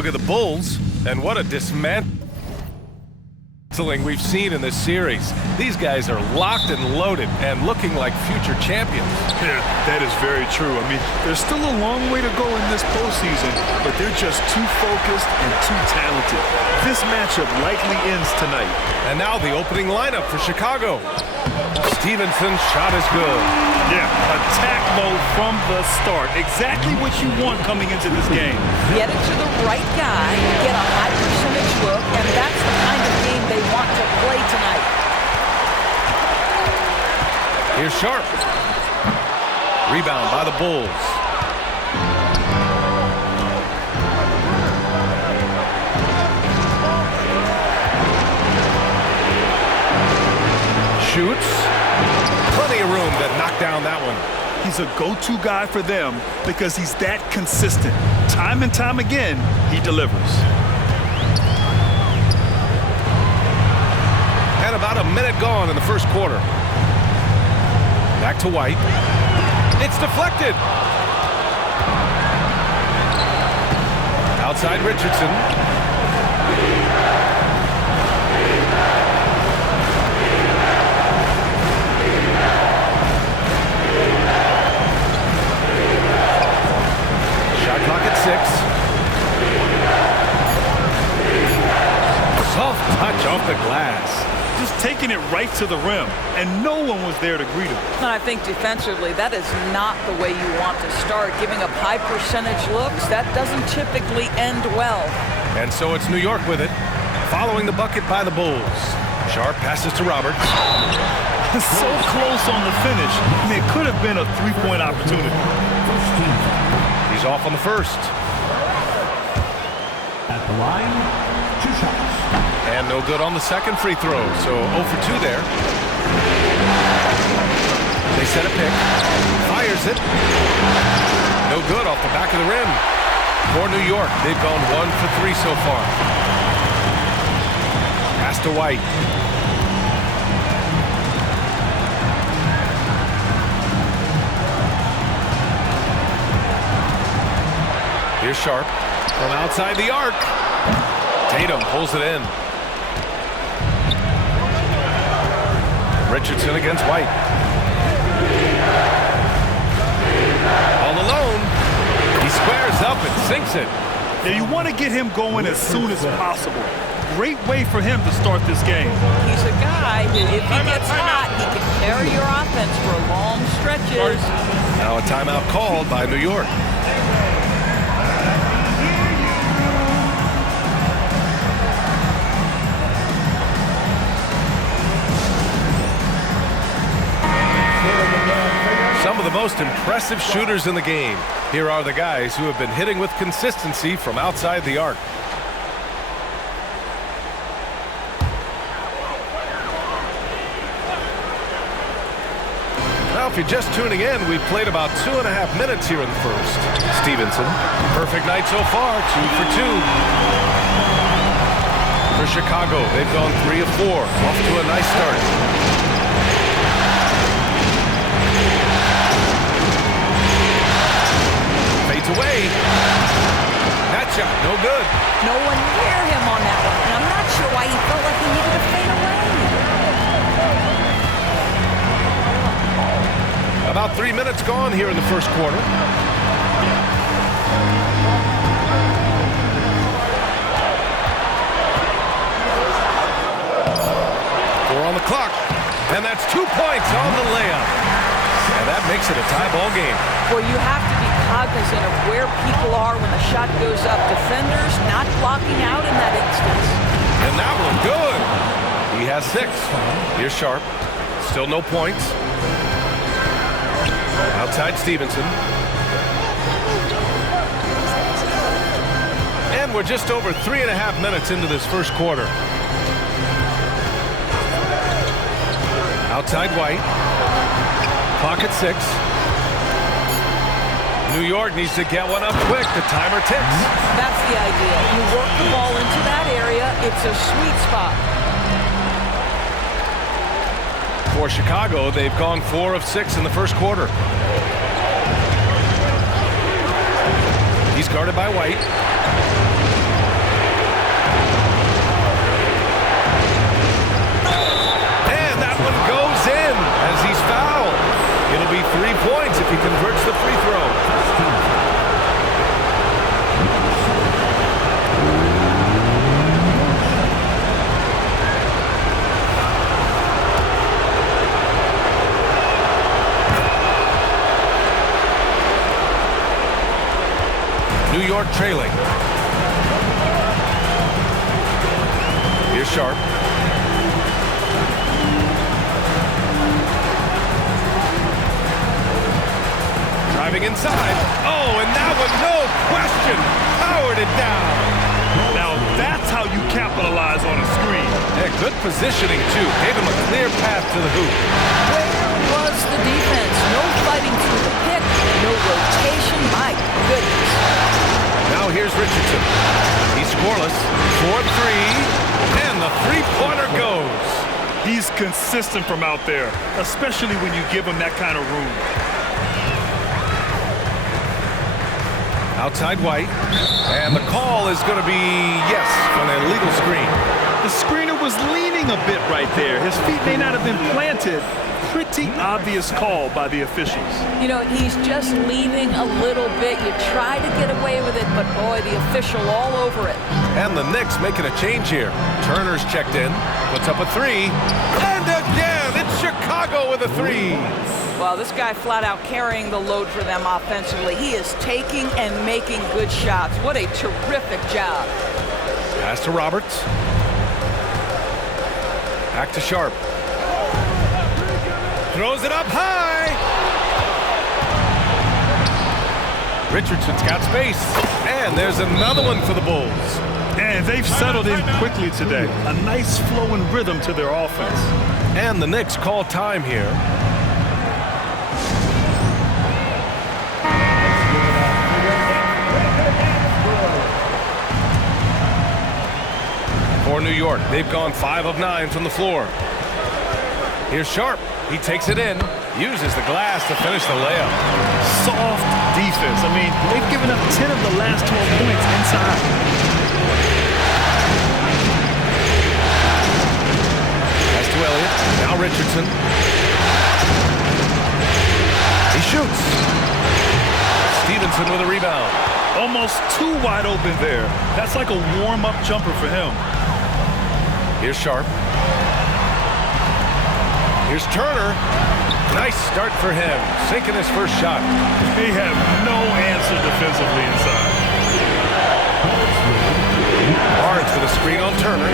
Look at the Bulls, and what a dismantling we've seen in this series. These guys are locked and loaded and looking like future champions. Yeah, that is very true. I mean, there's still a long way to go in this postseason, but they're just too focused and too talented. This matchup likely ends tonight. And now the opening lineup for Chicago. Stevenson's shot is good. Yeah, attack mode from the start. Exactly what you want coming into this game. Get it to the right guy, get a high percentage look, and that's the kind of game they want to play tonight. Here's Sharp. Rebound by the Bulls. Shoots. Plenty of room to knock down that one. He's a go-to guy for them because he's that consistent. Time and time again, he delivers. And about a minute gone in the first quarter. Back to White. It's deflected. Outside Richardson. Shot clock at 6. Soft touch off the glass. Just taking it right to the rim, and no one was there to greet him. And I think defensively, that is not the way you want to start. Giving up high percentage looks, that doesn't typically end well. And so it's New York with it, following the bucket by the Bulls. Sharp passes to Roberts. So close on the finish. I mean, it could have been a three-point opportunity. He's off on the first. At the line, 2 shots. And no good on the second free throw, so 0 for 2 there. They set a pick. Fires it. No good off the back of the rim. For New York, they've gone 1 for 3 so far. Pass to White. Here's Sharp from outside the arc. Tatum pulls it in. Richardson against White. All alone. He squares up and sinks it. Yeah, you want to get him going as soon as possible. Great way for him to start this game. He's a guy who, if he gets hot, he can carry your offense for long stretches. Now a timeout called by New York. Some of the most impressive shooters in the game. Here are the guys who have been hitting with consistency from outside the arc. Now, if you're just tuning in, we've played about 2.5 minutes here in the first. Stevenson, perfect night so far, 2 for 2. For Chicago, they've gone 3 of 4, off to a nice start. Fades away. That shot, no good. No one near him on that one, and I'm not sure why he felt like he needed to fade away. About 3 minutes gone here in the first quarter. 4 on the clock, and that's 2 points on the layup. And that makes it a tie ball game. Well, you have to be cognizant of where people are when the shot goes up. Defenders not blocking out in that instance. And that one good. He has 6. Here's Sharp. Still no points. Outside Stevenson. And we're just over 3.5 minutes into this first quarter. Outside White. Clock at 6. New York needs to get one up quick. The timer ticks. That's the idea. You work the ball into that area. It's a sweet spot. For Chicago, they've gone 4 of 6 in the first quarter. He's guarded by White. trailing. Here's Sharp. Driving inside. Oh, and that one, no question, powered it down. Now that's how you capitalize on a screen. Yeah, good positioning, too. Gave him a clear path to the hoop. Where was the defense? No fighting through the pick, no rotation. My goodness. Now here's Richardson. He's scoreless. 4-3, and the three-pointer goes. He's consistent from out there, especially when you give him that kind of room. Outside White, and the call is going to be yes on an illegal screen. The screener was leaning a bit right there. His feet may not have been planted. Pretty obvious call by the officials. You know, he's just leaning a little bit. You try to get away with it, but boy, the official all over it. And the Knicks making a change here. Turner's checked in, puts up a three, and again, it's Chicago with a three. Well, this guy flat out carrying the load for them offensively. He is taking and making good shots. What a terrific job. Pass to Roberts. Back to Sharp. Throws it up high. Richardson's got space. And there's another one for the Bulls. And they've settled in quickly today. A nice flowing rhythm to their offense. And the Knicks call time here. For New York, they've gone 5 of 9 from the floor. Here's Sharp. He takes it in, uses the glass to finish the layup. Soft defense. I mean, they've given up 10 of the last 12 points inside. Pass to Elliott. Now Richardson. He shoots. Stevenson with a rebound. Almost too wide open there. That's like a warm-up jumper for him. Here's Sharp. Here's Turner. Nice start for him. Sinking his first shot. They have no answer defensively inside. Barnes with a screen on Turner.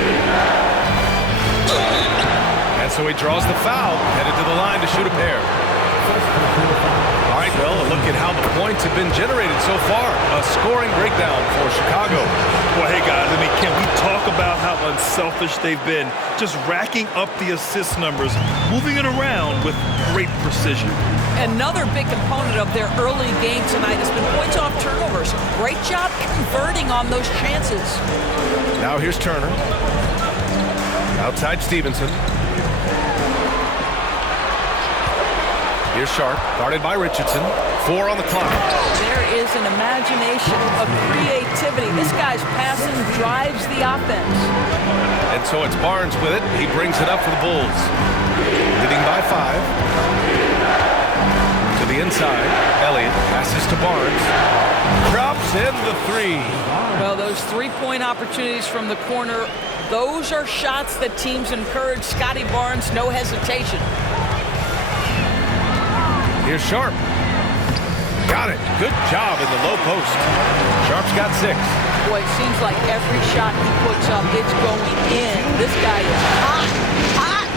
And so he draws the foul. Headed to the line to shoot a pair. All right, well, a look at how the points have been generated so far. A scoring breakdown for Chicago. Well, hey, guys, I mean, can we talk about how unselfish they've been? Just racking up the assist numbers, moving it around with great precision. Another big component of their early game tonight has been points off turnovers. Great job converting on those chances. Now here's Turner. Outside Stevenson. Here's Sharp, guarded by Richardson. 4 on the clock. There is an imagination of creativity. This guy's passing drives the offense. And so it's Barnes with it. He brings it up for the Bulls. Leading by 5. To the inside. Elliott passes to Barnes. Drops in the 3. Well, those three-point opportunities from the corner, those are shots that teams encourage. Scotty Barnes, no hesitation. Here's Sharp. Got it. Good job in the low post. Sharp's got 6. Boy, it seems like every shot he puts up, it's going in. This guy is hot, hot.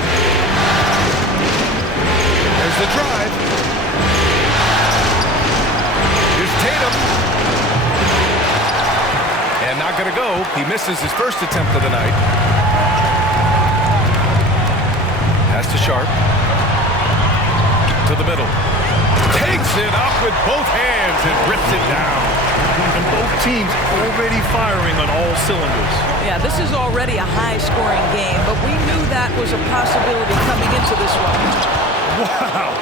There's the drive. Here's Tatum. And not going to go. He misses his first attempt of the night. Pass to Sharp. To the middle. Takes it up with both hands and rips it down. And both teams already firing on all cylinders. Yeah, this is already a high-scoring game, but we knew that was a possibility coming into this one. Wow.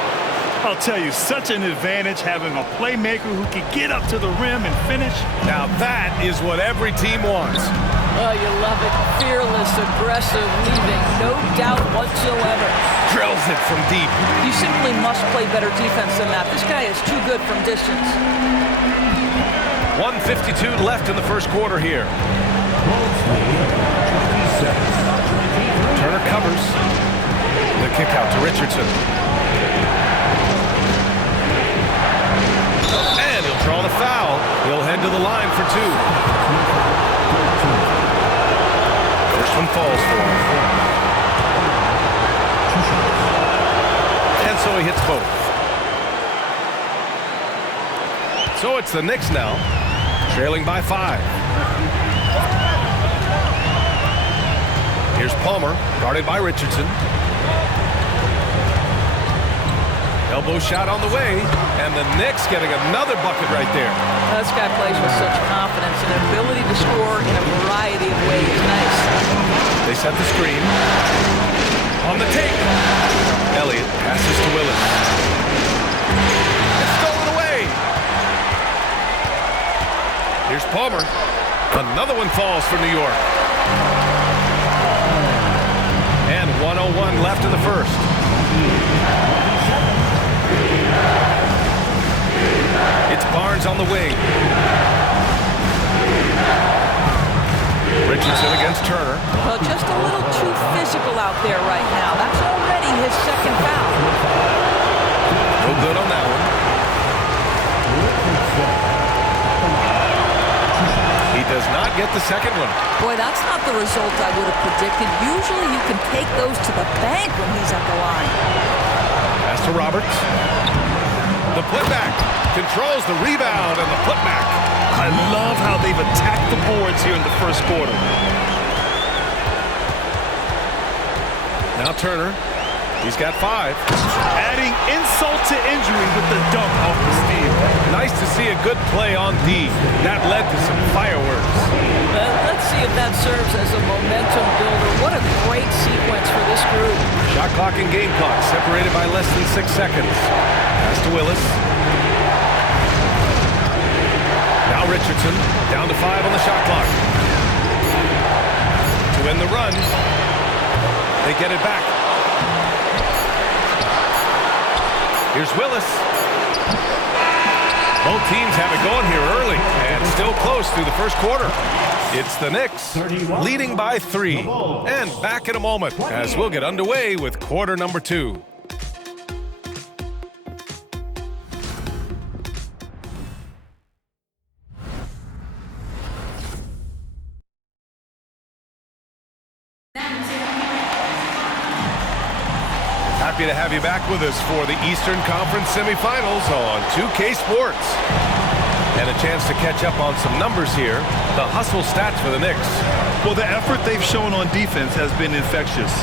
I'll tell you, such an advantage having a playmaker who can get up to the rim and finish. Now that is what every team wants. Oh, you love it. Fearless, aggressive, leaving no doubt whatsoever. Drills it from deep. You simply must play better defense than that. This guy is too good from distance. 1:52 left in the first quarter here. Turner covers. The kick out to Richardson. And he'll draw the foul. He'll head to the line for 2. one falls for him. And so he hits both. So it's the Knicks now, trailing by 5. Here's Palmer, guarded by Richardson. Elbow shot on the way, and the Knicks getting another bucket right there. This guy plays with such confidence and ability to score in a variety of ways. Nice. They set the screen. On the take. Elliott passes to Willis. It's stolen away. Here's Palmer. Another one falls for New York. And 1:01 left in the first. It's Barnes on the wing. Richardson against Turner. Well, just a little too physical out there right now. That's already his second foul. No good on that one. He does not get the second one. Boy, that's not the result I would have predicted. Usually you can take those to the bank when he's at the line. Pass to Roberts. The putback. Controls the rebound and the putback. I love how they've attacked the boards here in the first quarter. Now Turner. He's got 5. Adding insult to injury with the dunk off the steal. Nice to see a good play on D. That led to some fireworks. Let's see if that serves as a momentum builder. What a great sequence for this group. Shot clock and game clock separated by less than 6 seconds. Pass to Willis. Now Richardson, down to 5 on the shot clock. To end the run, they get it back. Here's Willis. Both teams have it going here early and still close through the first quarter. It's the Knicks leading by 3. And back in a moment as we'll get underway with quarter number 2. Happy to have you back with us for the Eastern Conference semifinals on 2K Sports. And a chance to catch up on some numbers here. The hustle stats for the Knicks. Well, the effort they've shown on defense has been infectious.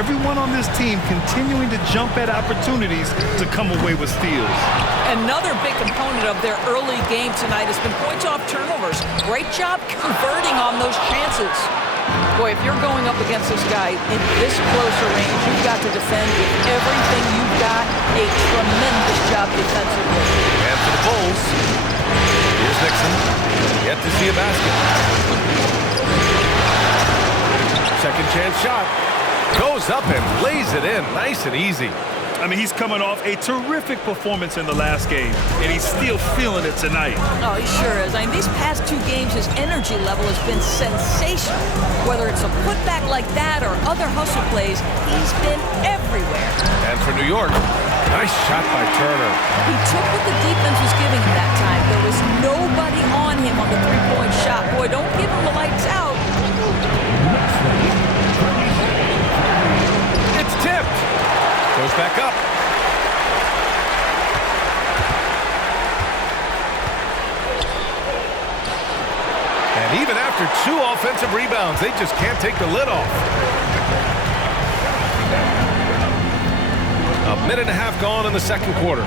Everyone on this team continuing to jump at opportunities to come away with steals. Another big component of their early game tonight has been points off turnovers. Great job converting on those chances. Boy, if you're going up against this guy in this closer range, you've got to defend with everything you've got. A tremendous job defensively. And for the Bulls, here's Nixon. Yet to see a basket. Second chance shot. Goes up and lays it in. Nice and easy. I mean, he's coming off a terrific performance in the last game, and he's still feeling it tonight. Oh, he sure is. I mean, these past 2 games, his energy level has been sensational. Whether it's a putback like that or other hustle plays, he's been everywhere. And for New York, nice shot by Turner. He took what the defense was giving him that time. There was nobody on him on the three-point shot. Boy, don't give him the lights out. It's tipped. Goes back up. And even after 2 offensive rebounds, they just can't take the lid off. A minute and a half gone in the second quarter.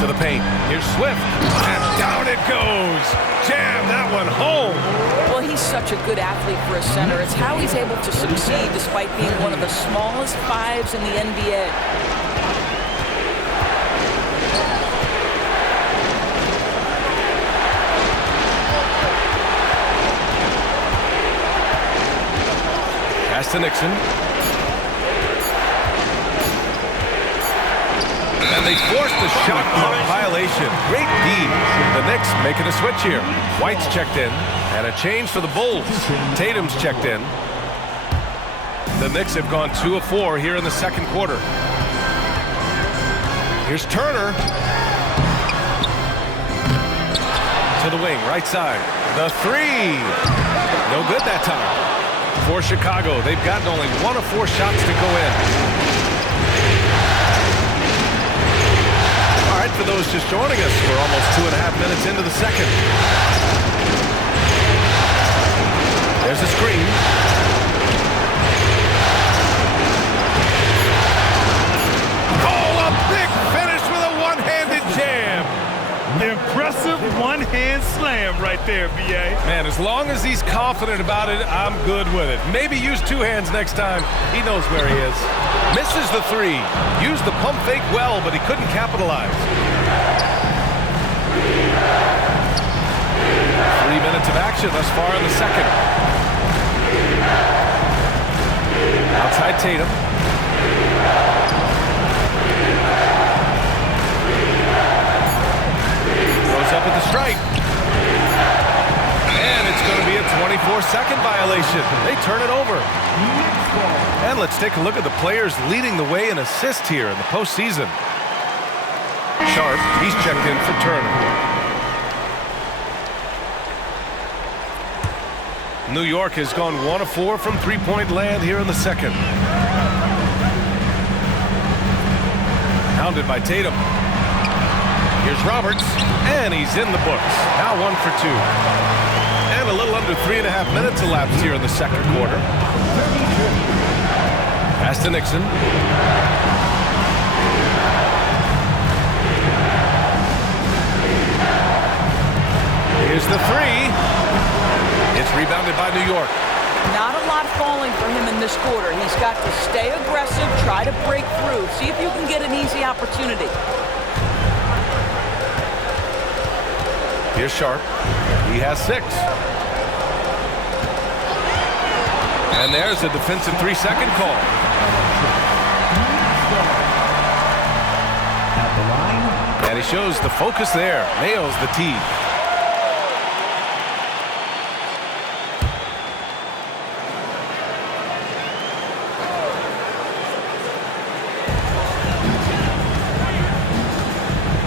To the paint. Here's Swift. And down it goes. Jam that one home. Well, he's such a good athlete for a center. It's how he's able to succeed despite being one of the smallest 5s in the NBA. Pass to Nixon. And they forced the shot clock violation. Great D. The Knicks making a switch here. White's checked in. And a change for the Bulls. Tatum's checked in. The Knicks have gone 2 of 4 here in the second quarter. Here's Turner. To the wing, right side. The 3. No good that time. For Chicago, they've gotten only 1 of 4 shots to go in. All right, for those just joining us, we're almost 2.5 minutes into the second. There's a screen. Oh, a big finish with a one-handed jam. Impressive one-hand slam right there, B.A. Man, as long as he's confident about it, I'm good with it. Maybe use 2 hands next time. He knows where he is. Misses the 3. Used the pump fake well, but he couldn't capitalize. 3 minutes of action thus far in the second. Outside Tatum. Up at the stripe. And it's going to be a 24-second violation. They turn it over. And let's take a look at the players leading the way in assists here in the postseason. Sharp, he's checked in for Turner. New York has gone 1 of 4 from three-point land here in the second. Hounded by Tatum. Here's Roberts, and he's in the books. Now 1 for 2. And a little under 3.5 minutes elapsed here in the second quarter. Pass to Nixon. Here's the 3. It's rebounded by New York. Not a lot falling for him in this quarter. He's got to stay aggressive, try to break through, see if you can get an easy opportunity. Here's Sharp. He has 6. And there's a defensive 3-second call. At the line. And he shows the focus there. Nails the tee.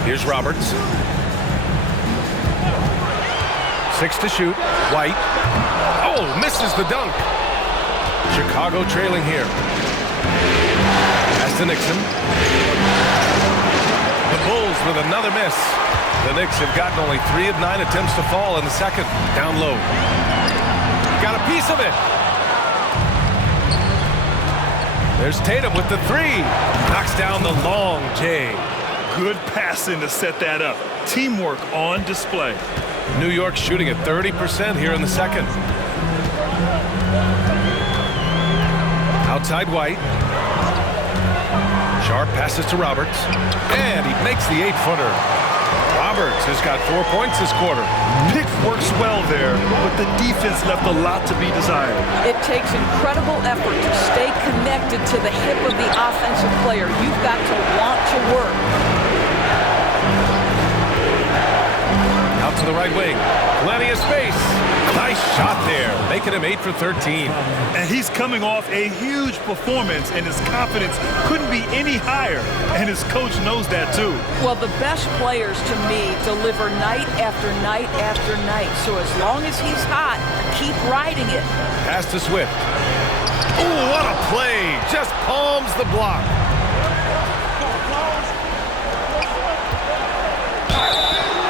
Here's Roberts. 6 to shoot. White. Oh, misses the dunk. Chicago trailing here. Pass to Nixon. The Bulls with another miss. The Knicks have gotten only 3 of 9 attempts to fall in the second. Down low. Got a piece of it. There's Tatum with the 3. Knocks down the long J. Good passing to set that up. Teamwork on display. New York shooting at 30% here in the second. Outside White. Sharp passes to Roberts. And he makes the 8-footer. Roberts has got 4 points this quarter. Pick works well there, but the defense left a lot to be desired. It takes incredible effort to stay connected to the hip of the offensive player. You've got to want to work. Out to the right wing. Plenty of space. Nice shot there, making him 8 for 13. And he's coming off a huge performance, and his confidence couldn't be any higher. And his coach knows that, too. Well, the best players, to me, deliver night after night after night. So as long as he's hot, keep riding it. Pass to Swift. Ooh, what a play. Just palms the block.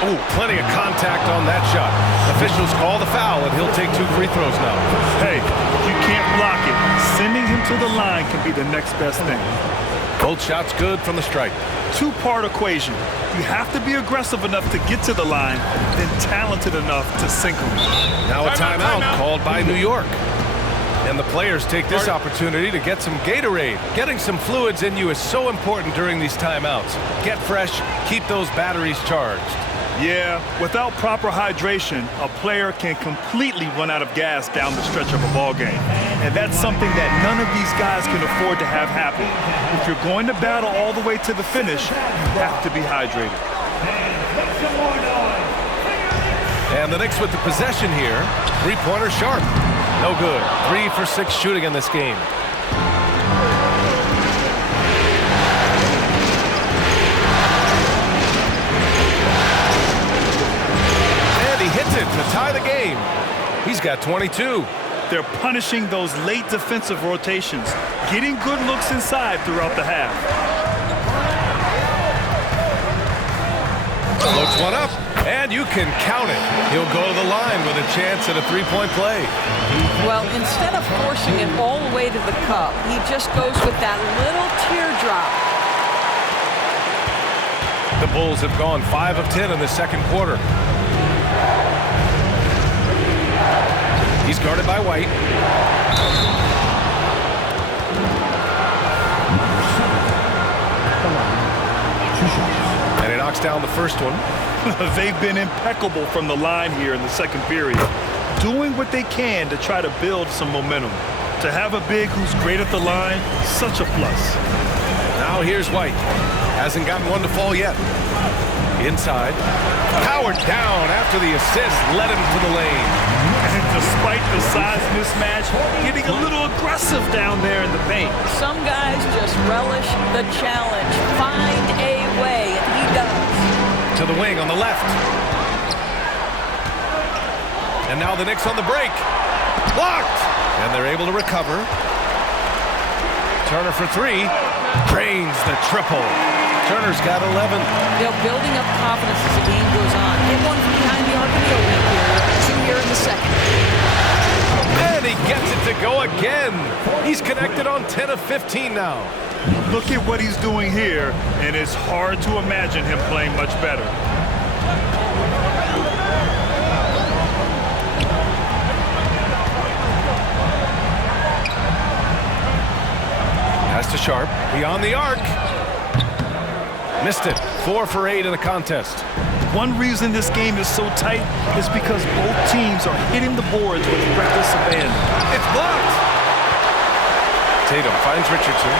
Ooh, plenty of contact on that shot. Officials call the foul, and he'll take 2 free throws now. Hey, you can't block it. Sending him to the line can be the next best thing. Both shots good from the stripe. 2-part equation. You have to be aggressive enough to get to the line, then talented enough to sink them. Now a timeout called by New York. And the players take this opportunity to get some Gatorade. Getting some fluids in you is so important during these timeouts. Get fresh, keep those batteries charged. Yeah, without proper hydration, a player can completely run out of gas down the stretch of a ball game. And that's something that none of these guys can afford to have happen. If you're going to battle all the way to the finish, you have to be hydrated. And the Knicks with the possession here. 3-pointer Sharp. No good. 3 for 6 shooting in this game. And he hits it to tie the game. He's got 22. They're punishing those late defensive rotations, getting good looks inside throughout the half. Looks one up, and you can count it. He'll go to the line with a chance at a three-point play. Well, instead of forcing it all the way to the cup, he just goes with that little teardrop. The Bulls have gone 5 of 10 in the second quarter. He's guarded by White. And he knocks down the first one. They've been impeccable from the line here in the second period, doing what they can to try to build some momentum. To have a big who's great at the line, such a plus. Now here's White. Hasn't gotten one to fall yet. Inside. Powered down after the assist led him to the lane. And despite the size mismatch, getting a little aggressive down there in the paint. Some guys just relish the challenge. Find a way, and he does. To the wing on the left. And now the Knicks on the break. Blocked! And they're able to recover. Turner for three. Drains the triple. Turner's got 11. They're building up confidence as the game goes on. Hit one from behind the arc in the opening period. Two here in the second. And he gets it to go again. He's connected on 10 of 15 now. Look at what he's doing here, and it's hard to imagine him playing much better. Pass to Sharp. Beyond the arc. Missed it. 4 for 8 in the contest. One reason this game is so tight is because both teams are hitting the boards with reckless abandon. It's blocked. Tatum finds Richardson.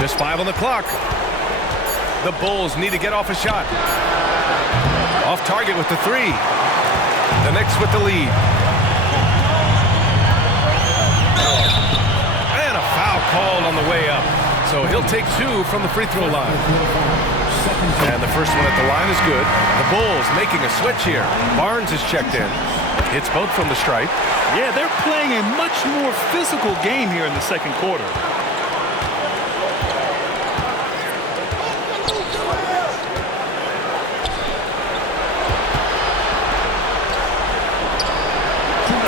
Just 5 on the clock. The Bulls need to get off a shot. Off target with the 3. The Knicks with the lead. And a foul called on the way up. So he'll take 2 from the free throw line. And the first one at the line is good. The Bulls making a switch here. Barnes is checked in. Hits both from the stripe. Yeah, they're playing a much more physical game here in the second quarter.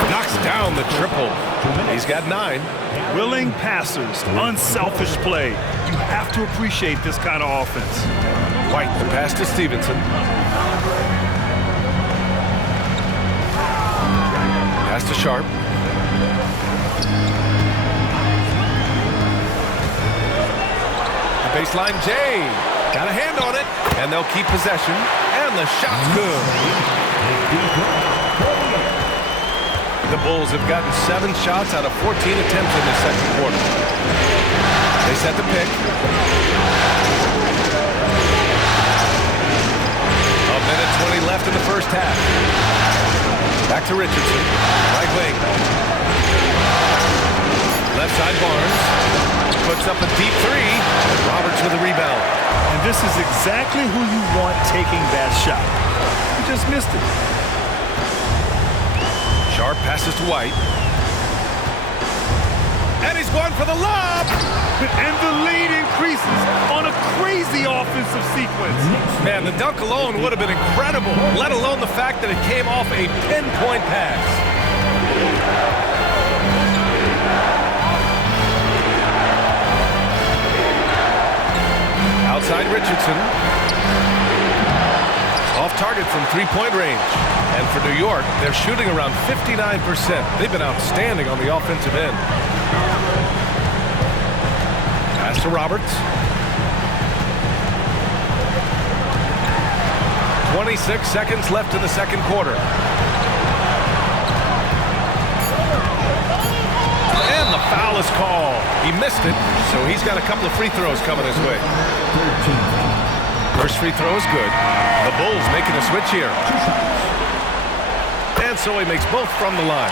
Knocks down the triple. He's got 9. Willing passers, unselfish play. You have to appreciate this kind of offense. White, the pass to Stevenson. Pass to Sharp. The baseline, Jay. Got a hand on it, and they'll keep possession. And the shot's good. The Bulls have gotten 7 shots out of 14 attempts in the second quarter. They set the pick. A minute 20 left in the first half. Back to Richardson. Right wing. Left side Barnes. Puts up a deep 3. Roberts with a rebound. And this is exactly who you want taking that shot. He just missed it. Sharp passes to White. And he's going for the lob! And the lead increases on a crazy offensive sequence. Man, the dunk alone would have been incredible, let alone the fact that it came off a pinpoint pass. Outside Richardson. Off target from three-point range. And for New York, they're shooting around 59%. They've been outstanding on the offensive end. Pass to Roberts. 26 seconds left in the second quarter. And the foul is called. He missed it, so he's got a couple of free throws coming his way. First free throw is good. The Bulls making a switch here. And so he makes both from the line.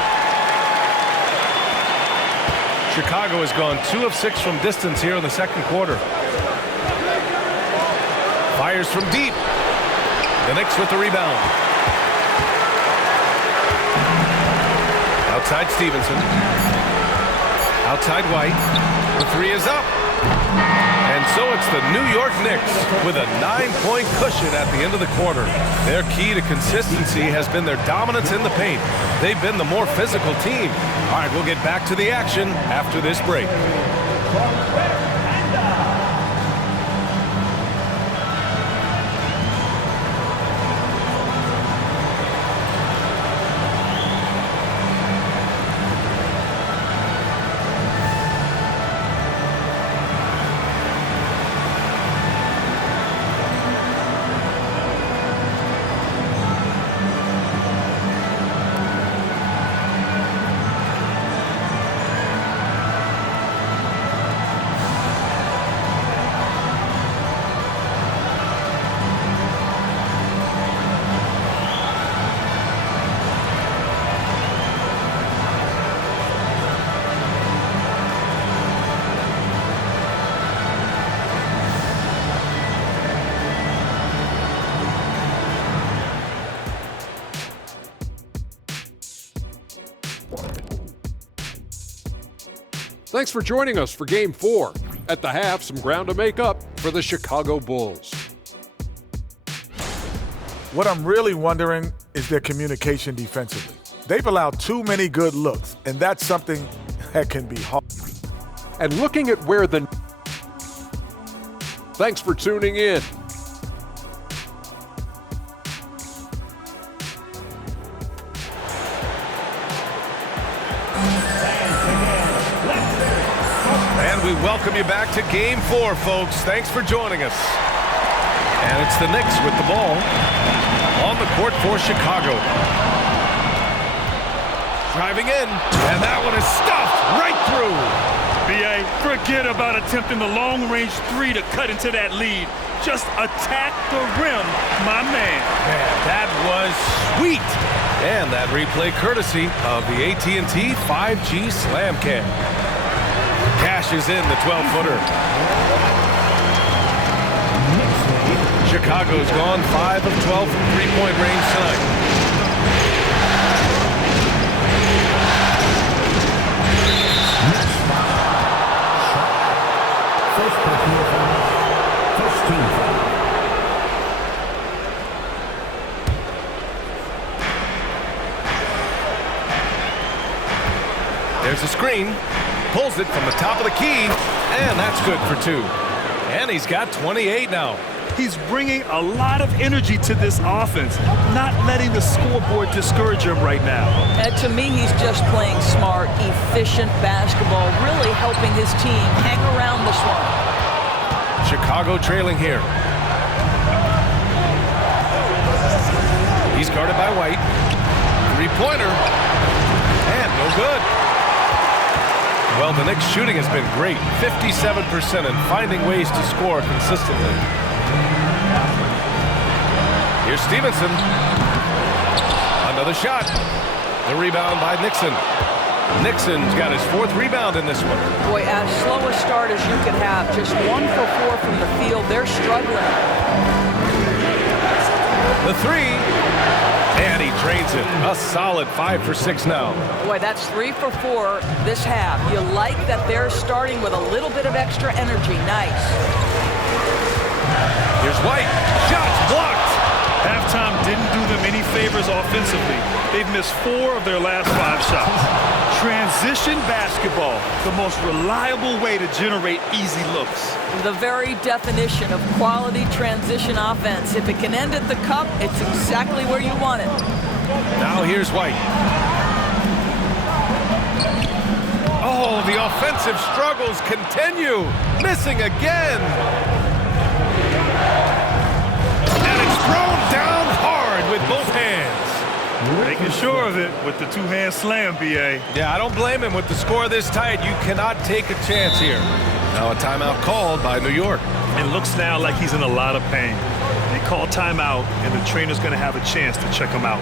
Chicago has gone 2 of 6 from distance here in the second quarter. Fires from deep. The Knicks with the rebound. Outside Stevenson. Outside White. The three is up. And so it's the New York Knicks with a 9-point cushion at the end of the quarter. Their key to consistency has been their dominance in the paint. They've been the more physical team. All right, we'll get back to the action after this break. Thanks for joining us for Game 4. At the half, some ground to make up for the Chicago Bulls. What I'm really wondering is their communication defensively. They've allowed too many good looks, and that's something that can be hard. And looking at where the... Thanks for tuning in. We welcome you back to Game 4, folks. Thanks for joining us. And it's the Knicks with the ball on the court for Chicago. Driving in, and that one is stuffed right through. B.A., forget about attempting the long-range three to cut into that lead. Just attack the rim, my man. Man, that was sweet. And that replay courtesy of the AT&T 5G Slam Cam. Cashes in the 12-footer. Chicago's gone 5 of 12 from three-point range tonight. First personal foul. First team foul. There's a screen. Pulls it from the top of the key, and that's good for 2. And he's got 28 now. He's bringing a lot of energy to this offense, not letting the scoreboard discourage him right now. And to me, he's just playing smart, efficient basketball, really helping his team hang around this one. Chicago trailing here. He's guarded by White. Three-pointer. And no good. Well, the Knicks' shooting has been great, 57%, and finding ways to score consistently. Here's Stevenson. Another shot. The rebound by Nixon. Nixon's got his 4th rebound in this one. Boy, as slow a start as you could have, just 1 for 4 from the field. They're struggling. The three. And he drains it. A solid 5 for 6 now. Boy, that's 3 for 4 this half. You like that they're starting with a little bit of extra energy. Nice. Here's White. Shots blocked. Halftime didn't do them any favors offensively. They've missed 4 of their last 5 shots. Transition basketball, the most reliable way to generate easy looks. The very definition of quality transition offense. If it can end at the cup, it's exactly where you want it. Now here's White. Oh, the offensive struggles continue. Missing again. And it's thrown down hard with both hands. Making sure of it with the 2-hand slam, B.A. Yeah, I don't blame him with the score this tight. You cannot take a chance here. Now a timeout called by New York. It looks now like he's in a lot of pain. They call timeout, and the trainer's going to have a chance to check him out.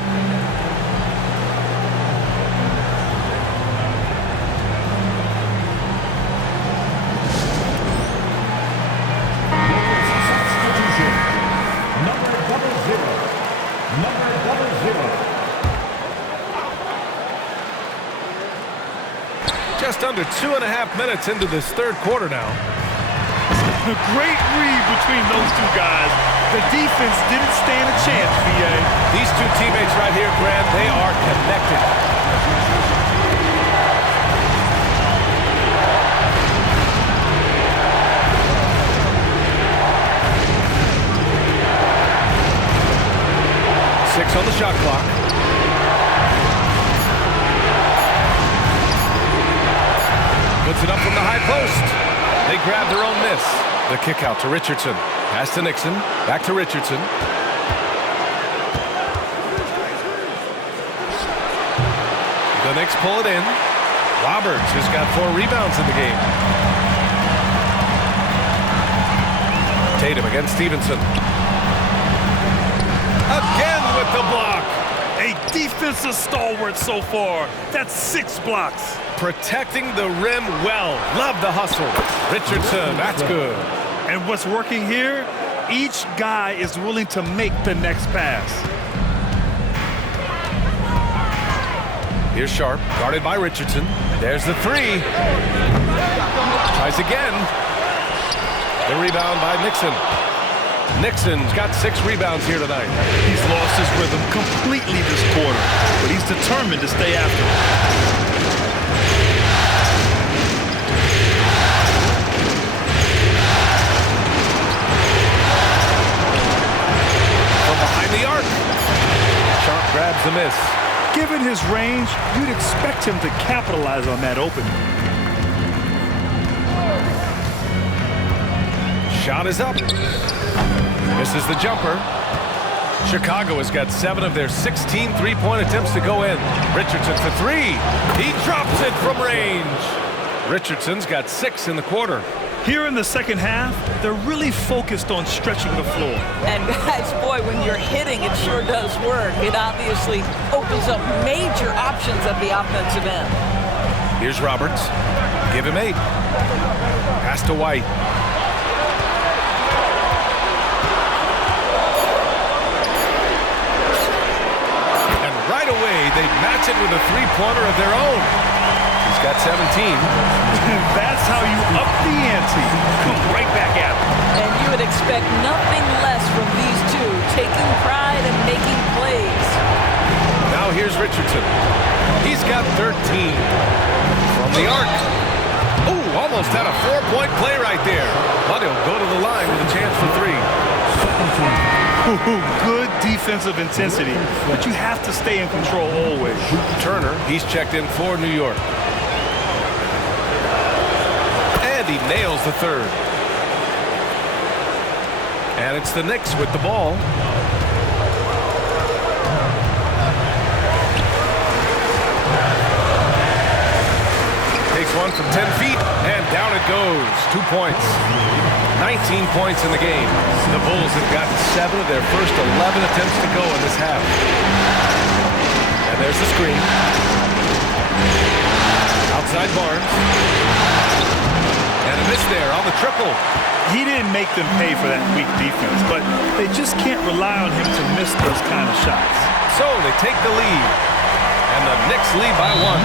Just under 2.5 minutes into this third quarter now. A great read between those two guys. The defense didn't stand a chance, VA. These two teammates right here, Grant, they are connected. Six on the shot clock. Puts it up from the high post. They grab their own miss. The kick out to Richardson. Pass to Nixon. Back to Richardson. The Knicks pull it in. Roberts has got 4 rebounds in the game. Tatum against Stevenson. Again with the block. A defensive stalwart so far. That's 6 blocks. Protecting the rim well. Love the hustle. Richardson, that's good. And what's working here? Each guy is willing to make the next pass. Here's Sharp, guarded by Richardson. There's the 3. Tries again. The rebound by Nixon. Nixon's got 6 rebounds here tonight. He's lost his rhythm completely this quarter, but he's determined to stay after it. From behind the arc. Sharp grabs the miss. Given his range, you'd expect him to capitalize on that opening. Shot is up. Misses the jumper. Chicago has got 7 of their 16 three-point attempts to go in. Richardson for 3. He drops it from range. Richardson's got 6 in the quarter. Here in the second half, they're really focused on stretching the floor. And guys, boy, when you're hitting, it sure does work. It obviously opens up major options at the offensive end. Here's Roberts. Give him 8. Pass to White. And right away, they match it with a three-pointer of their own. He's got 17. That's how you up the ante. Come right back at him. And you would expect nothing less from these two, taking pride and making plays. Now here's Richardson. He's got 13. From the arc. Ooh, almost had a 4-point play right there. But he'll go to the line with a chance for 3. Good defensive intensity, but you have to stay in control always. Turner, he's checked in for New York. And he nails the 3rd. And it's the Knicks with the ball. Takes one from 10 feet, and down it goes. 2 points. 19 points in the game. The Bulls have gotten 7 of their first 11 attempts to go in this half. And there's the screen. Outside Barnes. And a miss there on the triple. He didn't make them pay for that weak defense, but they just can't rely on him to miss those kind of shots. So they take the lead. And the Knicks lead by 1.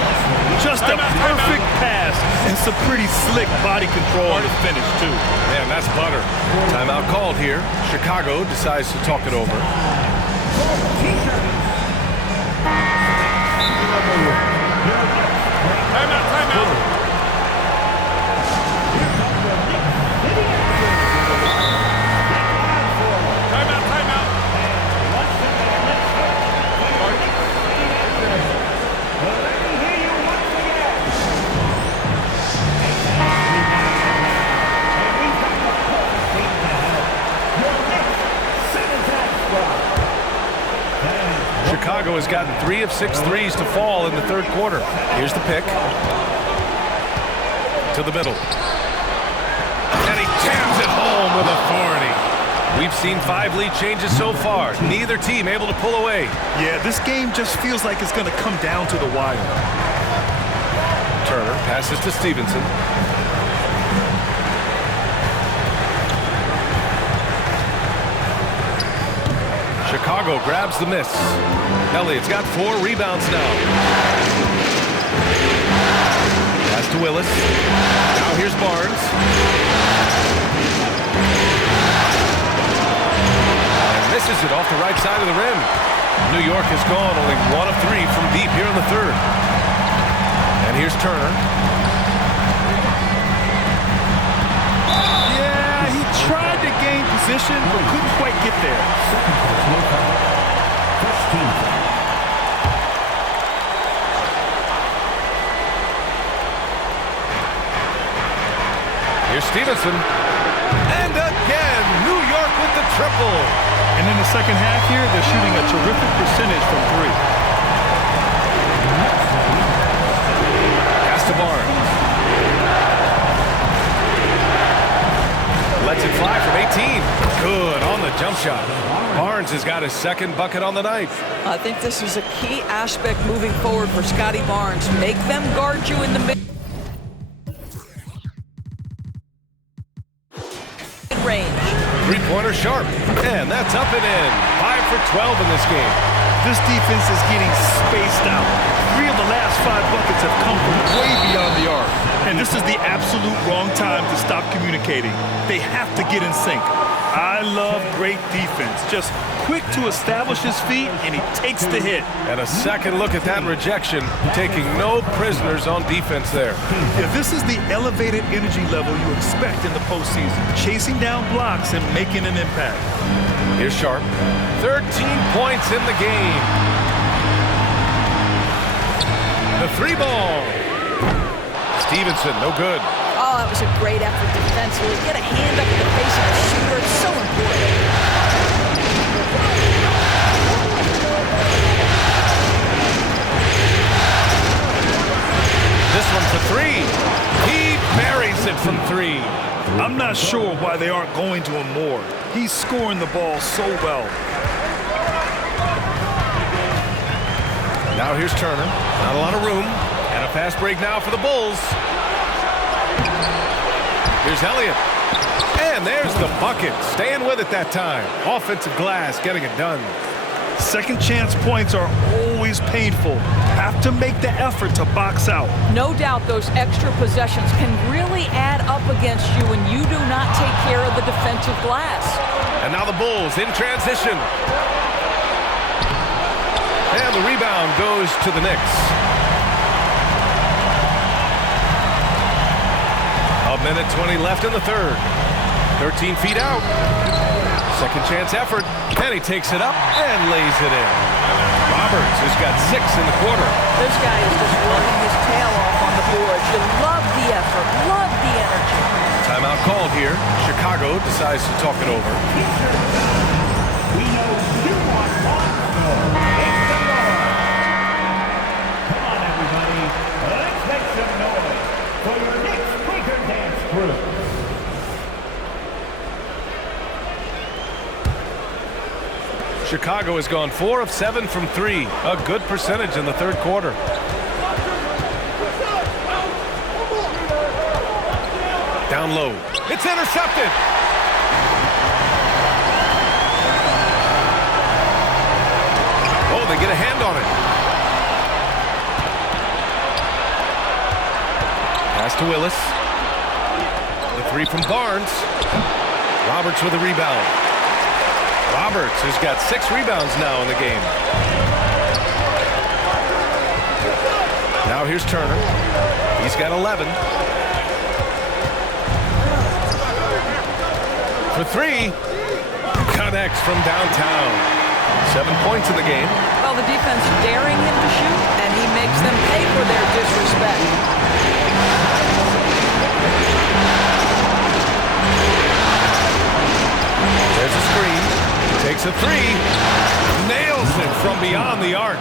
Just a perfect pass and some pretty slick body control on the finish, too. Man, that's butter. Timeout called here. Chicago decides to talk it over. Timeout. Chicago has gotten 3 of 6 threes to fall in the third quarter. Here's the pick. To the middle. And he jams it home with authority. We've seen 5 lead changes so far. Neither team able to pull away. Yeah, this game just feels like it's going to come down to the wire. Turner passes to Stevenson. Chicago grabs the miss. Elliott's got 4 rebounds now. Pass to Willis. Now here's Barnes. And misses it off the right side of the rim. New York has gone only 1 of 3 from deep here in the third. And here's Turner. Yeah, he tried to gain position, but couldn't quite get there. Here's Stevenson. And again, New York with the triple. And in the second half here, they're shooting a terrific percentage from 3. Pass to Barnes. Lets it fly from 18. Good on the jump shot. Barnes has got his second bucket on the night. I think this is a key aspect moving forward for Scotty Barnes. Make them guard you in the mid-range. Three-pointer sharp. And that's up and in. 5 for 12 in this game. This defense is getting spaced out. 3 of the last 5 buckets have come from way beyond the arc. And this is the absolute wrong time to stop communicating. They have to get in sync. I love great defense. Just quick to establish his feet, and he takes the hit. And a second look at that rejection, taking no prisoners on defense there. Yeah, this is the elevated energy level you expect in the postseason. Chasing down blocks and making an impact. Here's Sharp. 13 points in the game. The 3-ball. Stevenson, no good. Oh, that was a great effort defensively. Get a hand up in the face of the shooter. It's so important. This one for 3. He buries it from 3. I'm not sure why they aren't going to him more. He's scoring the ball so well. Now here's Turner. Not a lot of room. And a fast break now for the Bulls. Here's Elliott. And there's the bucket. Staying with it that time. Offensive glass getting it done. Second chance points are always painful. Have to make the effort to box out. No doubt those extra possessions can really add up against you when you do not take care of the defensive glass. And now the Bulls in transition. And the rebound goes to the Knicks. A minute 20 left in the third. 13 feet out. Second chance effort. And he takes it up and lays it in. Roberts has got 6 in the quarter. This guy is just working his tail off on the board. You love the effort, love the energy. Timeout called here. Chicago decides to talk it over. We know you want one score. Make some noise. Come on, everybody. Let's make some noise for your next Quaker Dance crew. Chicago has gone 4 of 7 from 3. A good percentage in the third quarter. Down low. It's intercepted. Oh, they get a hand on it. Pass to Willis. The 3 from Barnes. Roberts with a rebound. Roberts has got 6 rebounds now in the game. Now here's Turner. He's got 11. For 3. Connects from downtown. 7 points in the game. Well, the defense daring him to shoot, and he makes them pay for their disrespect. There's a screen. Takes a 3. Nails it from beyond the arc.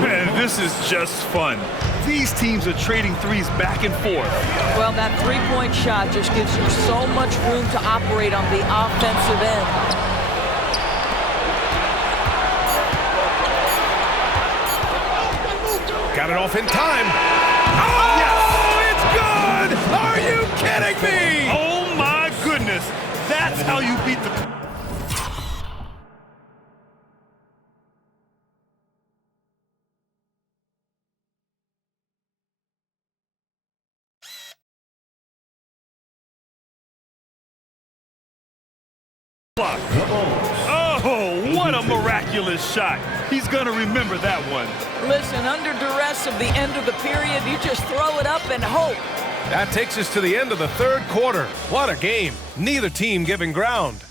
Man, this is just fun. These teams are trading threes back and forth. Well, that three-point shot just gives you so much room to operate on the offensive end. Got it off in time. Oh, yes! It's good! Are you kidding me? Oh, my. That's how you beat the... block. Oh, what a miraculous shot. He's going to remember that one. Listen, under duress of the end of the period, you just throw it up and hope. That takes us to the end of the third quarter. What a game. Neither team giving ground.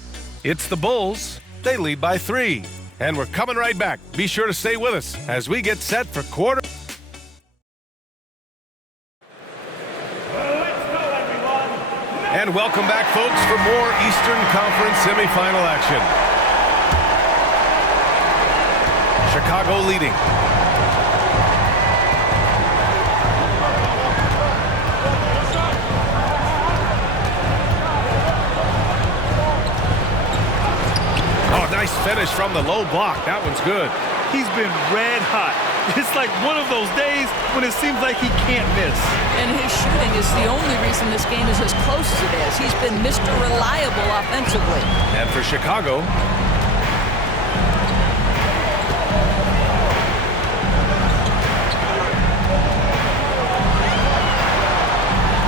It's the Bulls. They lead by 3. And we're coming right back. Be sure to stay with us as we get set for quarter. And welcome back, folks, for more Eastern Conference semifinal action. Chicago leading. Oh, nice finish from the low block. That one's good. He's been red hot. It's like one of those days when it seems like he can't miss. And his shooting is the only reason this game is as close as it is. He's been Mr. Reliable offensively. And for Chicago,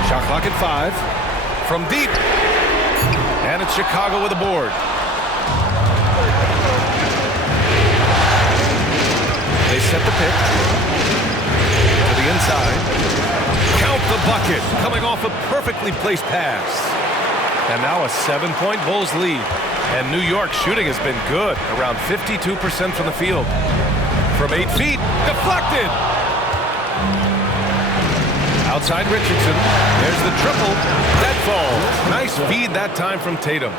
shot clock at 5. From deep. And it's Chicago with a board. They set the pick. To the inside. Count the bucket. Coming off a perfectly placed pass. And now a 7-point Bulls lead. And New York shooting has been good. Around 52% from the field. From 8 feet. Deflected. Outside Richardson. There's the triple. That falls. Nice feed that time from Tatum.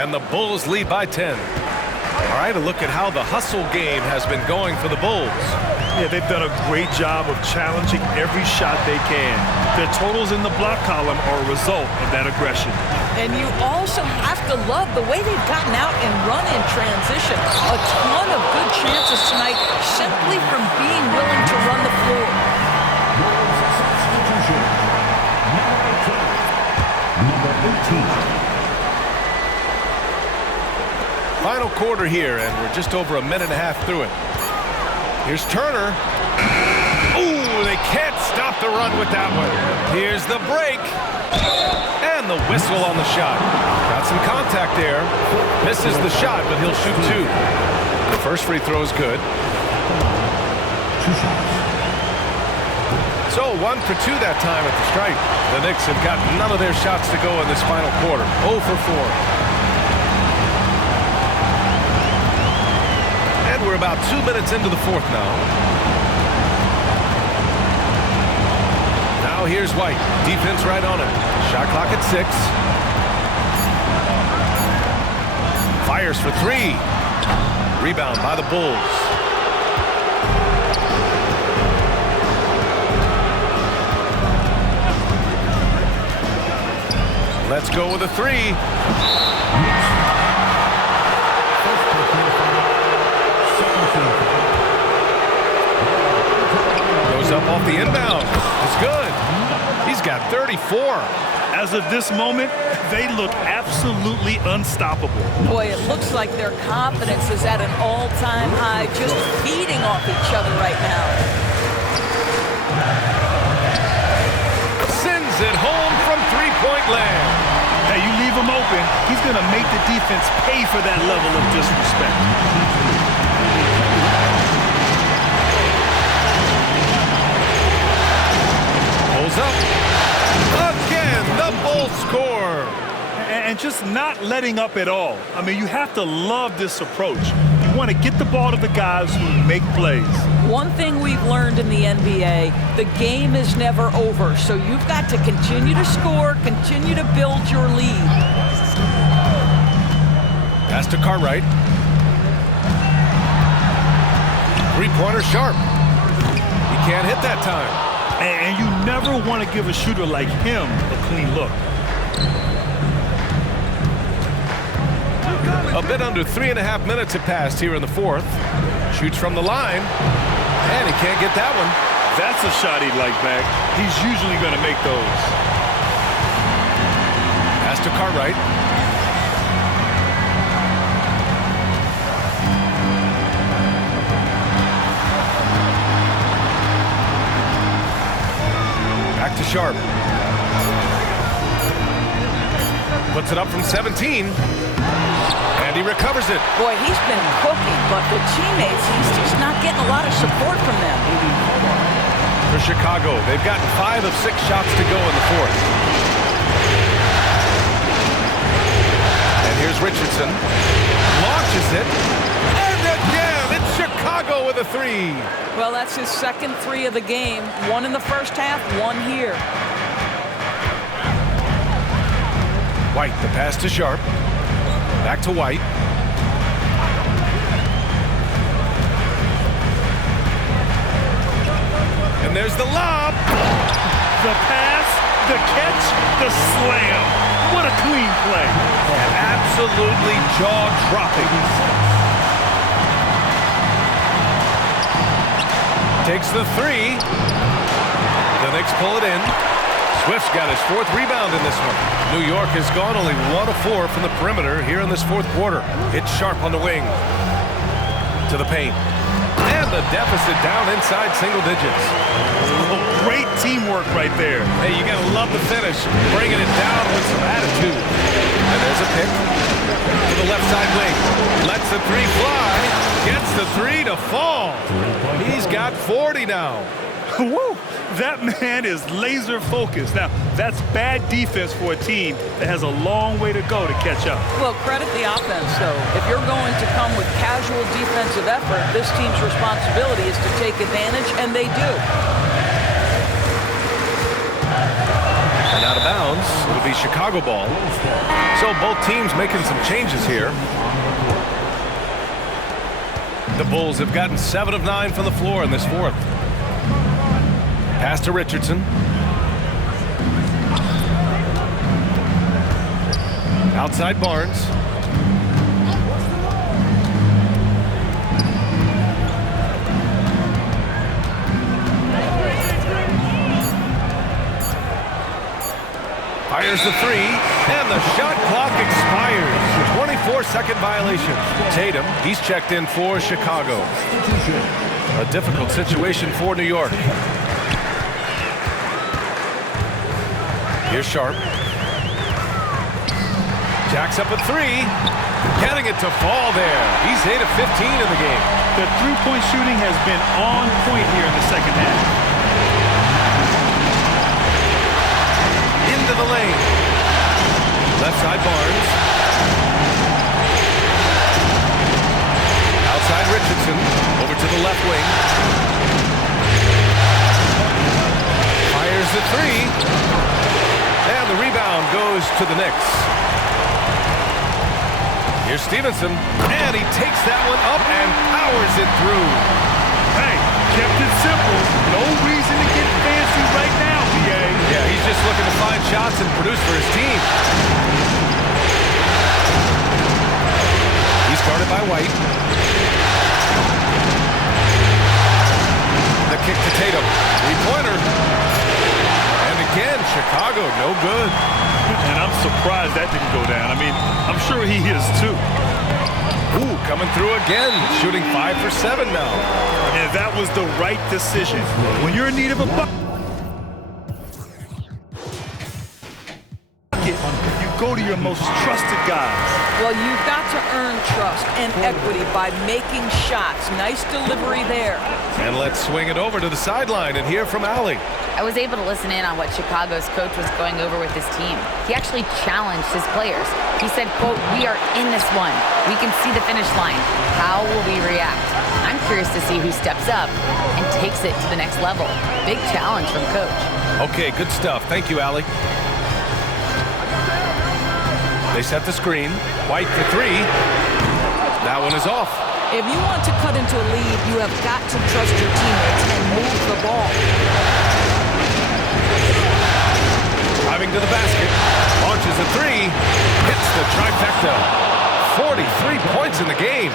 And the Bulls lead by 10. All right, a look at how the hustle game has been going for the Bulls. Yeah, they've done a great job of challenging every shot they can. Their totals in the block column are a result of that aggression. And you also have to love the way they've gotten out and run in transition. A ton of good chances tonight simply from being willing to run the floor. Number 18. Final quarter here, and we're just over a minute and a half through it. Here's Turner. Ooh, they can't stop the run with that one. Here's the break. And the whistle on the shot. Got some contact there. Misses the shot, but he'll shoot 2. The first free throw is good. 2 shots. So 1 for 2 that time at the stripe. The Knicks have got none of their shots to go in this final quarter. 0 for 4. We're about 2 minutes into the fourth now. Now here's White. Defense right on it. Shot clock at 6. Fires for 3. Rebound by the Bulls. Let's go with a 3. Up off the inbound. It's good. He's got 34. As of this moment, they look absolutely unstoppable. Boy, it looks like their confidence is at an all-time high, just feeding off each other right now. Sends it home from three-point land. Hey, you leave him open, he's going to make the defense pay for that level of disrespect. Up. Again, the Bulls score. And just not letting up at all. I mean, you have to love this approach. You want to get the ball to the guys who make plays. One thing we've learned in the NBA, the game is never over. So you've got to continue to score, continue to build your lead. Pass to Cartwright. Three-pointer sharp. He can't hit that time. And you never want to give a shooter like him a clean look. A bit under 3.5 minutes have passed here in the fourth. Shoots from the line. And he can't get that one. That's a shot he'd like back. He's usually going to make those. Pass to Cartwright. Back to Sharp. Puts it up from 17. And he recovers it. Boy, he's been cooking, but the teammates, he's just not getting a lot of support from them. For Chicago, they've gotten 5 of 6 shots to go in the fourth. And here's Richardson. Launches it. And again, it's Chicago with a 3. Well, that's his second 3 of the game. 1 in the first half, 1 here. White, the pass to Sharp. Back to White. And there's the lob. The pass, the catch, the slam. What a clean play. And absolutely jaw-dropping. Takes the 3. The Knicks pull it in. Swift's got his 4th rebound in this one. New York has gone only 1 of 4 from the perimeter here in this 4th quarter. It's Sharp on the wing. To the paint. And the deficit down inside single digits. Oh, great teamwork right there. Hey, you gotta love the finish. Bringing it down with some attitude. And there's a pick to the left side wing. Lets the 3 fly. Gets the 3 to fall. He's got 40 now. Woo! That man is laser focused. Now, that's bad defense for a team that has a long way to go to catch up. Well, credit the offense, though. If you're going to come with casual defensive effort, this team's responsibility is to take advantage, and they do. And out of bounds, it'll be Chicago ball. So both teams making some changes here. The Bulls have gotten 7 of 9 from the floor in this fourth. Pass to Richardson. Outside Barnes. Fires the 3, and the shot clock expires. 24-second violation. Tatum, he's checked in for Chicago. A difficult situation for New York. Here's Sharp. Jacks up a 3. Getting it to fall there. He's 8 of 15 in the game. The three-point shooting has been on point here in the second half. Into the lane. Left side Barnes. Outside Richardson. Over to the left wing. Fires the 3. And the rebound goes to the Knicks. Here's Stevenson, and he takes that one up and powers it through. Hey, kept it simple. No reason to get fancy right now, BA. Yeah, he's just looking to find shots and produce for his team. He's guarded by White. The kick to Tatum. 3-pointer. Again, Chicago, no good. And I'm surprised that didn't go down. I mean, I'm sure he is too. Ooh, coming through again, shooting 5 for 7 now. And that was the right decision. When you're in need of a bucket, you go to your most trusted guys. Well, you've got to earn trust and equity by making shots. Nice delivery there. And let's swing it over to the sideline and hear from Allie. I was able to listen in on what Chicago's coach was going over with his team. He actually challenged his players. He said, quote, "We are in this one. We can see the finish line. How will we react?" I'm curious to see who steps up and takes it to the next level. Big challenge from coach. Okay, good stuff. Thank you, Allie. They set the screen. White for 3. That one is off. If you want to cut into a lead, you have got to trust your teammates and move the ball. Driving to the basket. Launches a 3. Hits the trifecta. 43 points in the game.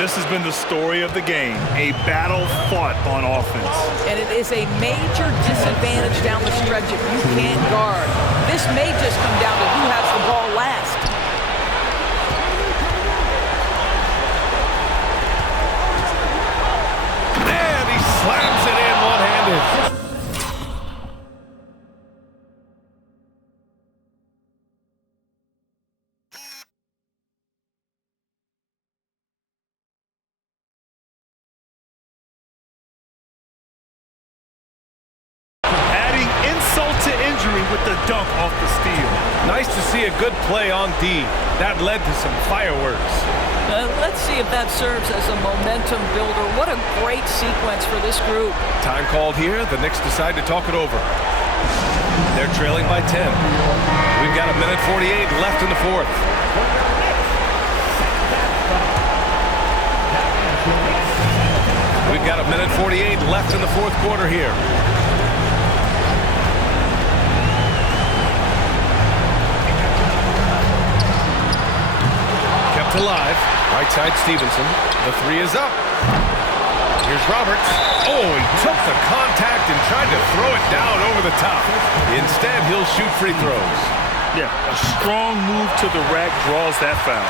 This has been the story of the game. A battle fought on offense. And it is a major disadvantage down the stretch if you can't guard. This may just come down to who has the ball last. And he slams it in one-handed. dunk off the steal. Nice to see a good play on D. That led to some fireworks. Let's see if that serves as a momentum builder. What a great sequence for this group. Time called here. The Knicks decide to talk it over. They're trailing by 10. We've got 1:48 left in the fourth. We've got 1:48 left in the fourth quarter here. Kept alive. Right side Stevenson. The three is up. Here's Roberts. Oh, he took the contact and tried to throw it down over the top. Instead, he'll shoot free throws. Yeah, a strong move to the rack draws that foul.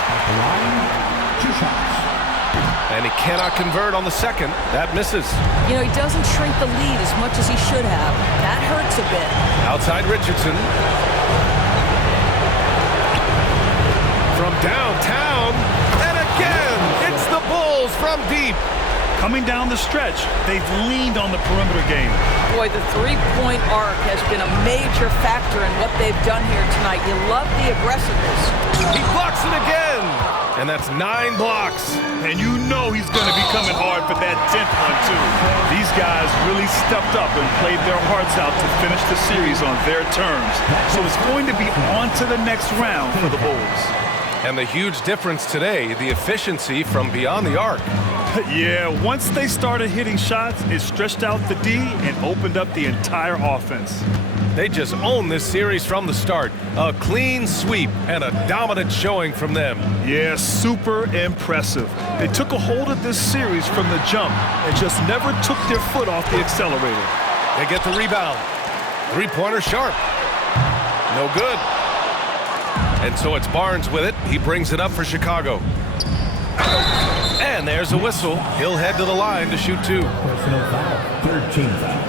And he cannot convert on the second. That misses. You know, he doesn't shrink the lead as much as he should have. That hurts a bit. Outside Richardson. From downtown. And again, it's the Bulls from deep. Coming down the stretch, they've leaned on the perimeter game. Boy, the three-point arc has been a major factor in what they've done here tonight. You love the aggressiveness. He blocks it again. And that's 9 blocks. And you know he's going to be coming hard for that 10th one, too. These guys really stepped up and played their hearts out to finish the series on their terms. So it's going to be on to the next round for the Bulls. And the huge difference today, the efficiency from beyond the arc. Yeah, once they started hitting shots, it stretched out the D and opened up the entire offense. They just own this series from the start. A clean sweep and a dominant showing from them. Yeah, super impressive. They took a hold of this series from the jump and just never took their foot off the accelerator. They get the rebound. Three-pointer sharp. No good. And so it's Barnes with it. He brings it up for Chicago. And there's a whistle. He'll head to the line to shoot 2. Personal foul, 13 foul.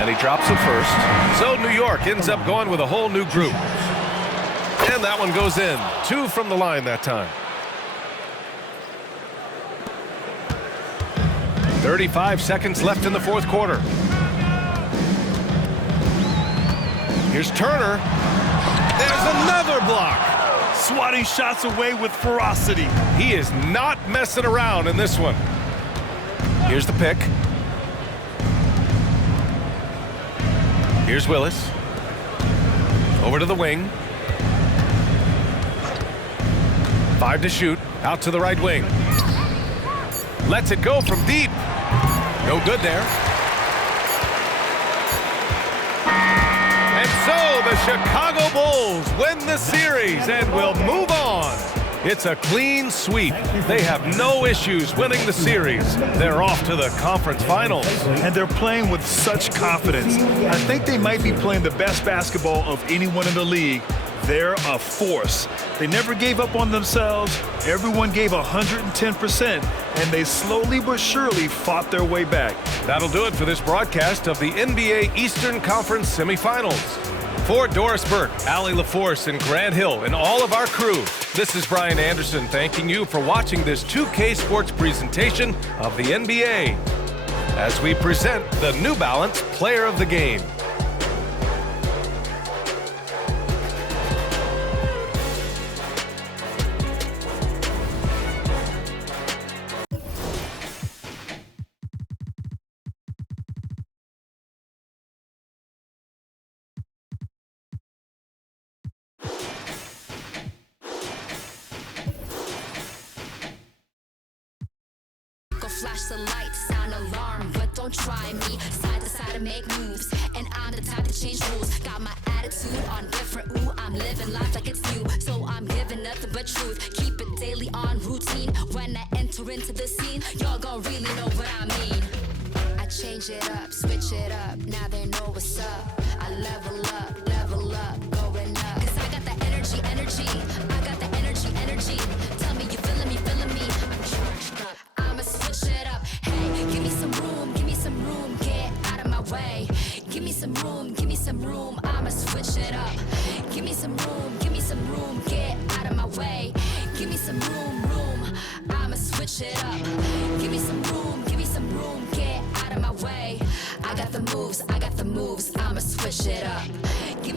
And he drops it first. So New York ends up going with a whole new group. And that one goes in. 2 from the line that time. 35 seconds left in the fourth quarter. Here's Turner. There's another block. Swatting shots away with ferocity. He is not messing around in this one. Here's the pick. Here's Willis. Over to the wing. 5 to shoot. Out to the right wing. Lets it go from deep. No good there. And so the Chicago Bulls win the series and will move on. It's a clean sweep. They have no issues winning the series. They're off to the conference finals. And they're playing with such confidence. I think they might be playing the best basketball of anyone in the league. They're a force. They never gave up on themselves. Everyone gave 110%, and they slowly but surely fought their way back. That'll do it for this broadcast of the NBA Eastern Conference semifinals. For Doris Burke, Allie LaForce, and Grant Hill, and all of our crew, this is Brian Anderson thanking you for watching this 2K Sports presentation of the NBA as we present the New Balance Player of the Game. Flash the light, sound alarm, but don't try me. Side to side to make moves, and I'm the type to change rules. Got my attitude on different, ooh, I'm living life like it's new. So I'm giving nothing but truth, keep it daily on routine. When I enter into the scene, y'all gon' really know what I mean. I change it up, switch it up, now they know what's up. I level up, going up. Cause I got the energy, I got the energy. Tell me you feeling me, I'm charged up. I'ma switch it up, hey, give me some room, get out of my way. Give me some room, I'ma switch it up. Give me some room, get out of my way. Give me some room, I'ma switch it up. Give me some room, get out of my way. I got the moves, I'ma switch it up.